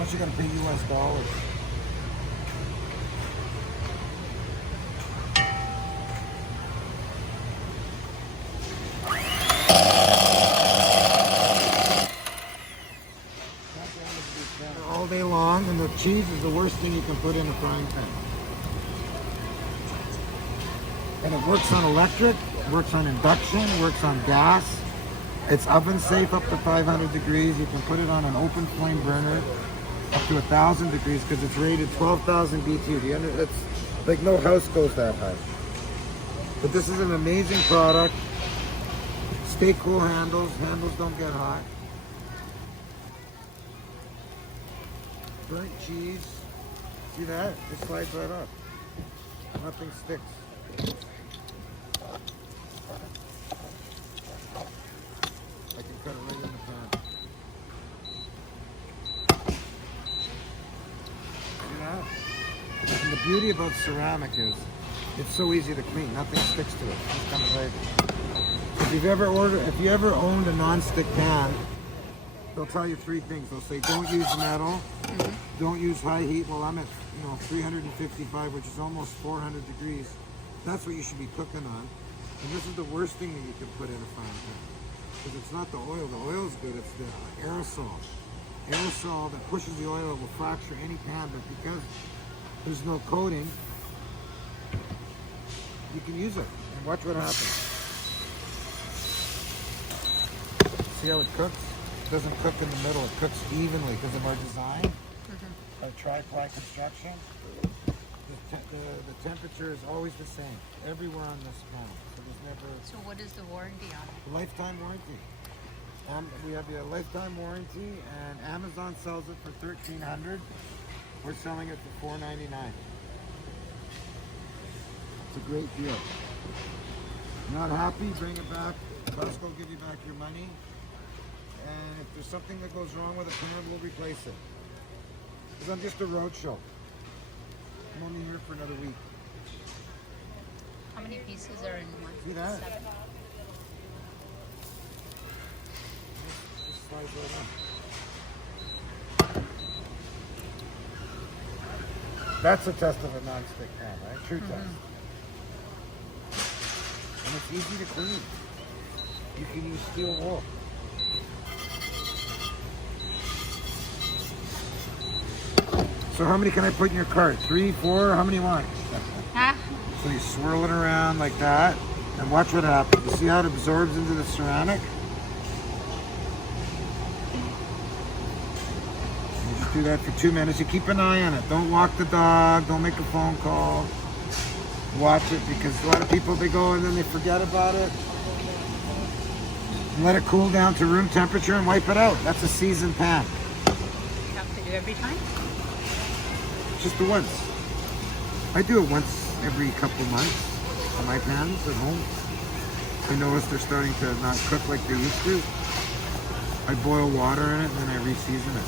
Plus you gotta pay US dollars. All day long, and the cheese is the worst thing you can put in a frying pan. And it works on electric, works on induction, works on gas. It's oven safe up to 500 degrees. You can put it on an open flame burner up to 1,000 degrees because it's rated 12,000 BTU. It's like no house goes that high. But this is an amazing product. Stay cool handles. Handles don't get hot. Burnt cheese. See that? It slides right up. Nothing sticks. I can cut it right in the pan. See that? And the beauty about ceramic is it's so easy to clean. Nothing sticks to it. It just comes right. If you ever owned a non-stick pan, they'll tell you three things. They'll say don't use metal, don't use high heat. Well, I'm at 355, which is almost 400 degrees. That's what you should be cooking on. And this is the worst thing that you can put in a frying pan. Because it's not the oil. The oil's good. It's the aerosol. Aerosol that pushes the oil will fracture any pan, but because there's no coating, you can use it. And watch what happens. See how it cooks? It doesn't cook in the middle. It cooks evenly because of our design, our Tri-ply Construction. The temperature is always the same everywhere on this panel. So there's never. So what is the warranty on it? Lifetime warranty. We have the lifetime warranty, and Amazon sells it for $1,300. We're selling it for $499. It's a great deal. Not happy? Bring it back. Costco will give you back your money. And if there's something that goes wrong with a pan, we'll replace it. Because I'm just a road show. I'm only here for another week. How many pieces are in one? See that? 7? Just slides right on. That's a test of a non-stick pan, right? True test. And it's easy to clean. You can use steel wool. So how many can I put in your cart? 3, 4? How many you want? Huh? So you swirl it around like that, and watch what happens. You see how it absorbs into the ceramic? You just do that for 2 minutes. You keep an eye on it. Don't walk the dog. Don't make a phone call. Watch it, because a lot of people, they go and then they forget about it. And let it cool down to room temperature and wipe it out. That's a seasoned pan. You have to do every time? Just the once. I do it once every couple of months on my pans at home. I notice they're starting to not cook like they used to. I boil water in it and then I re-season it.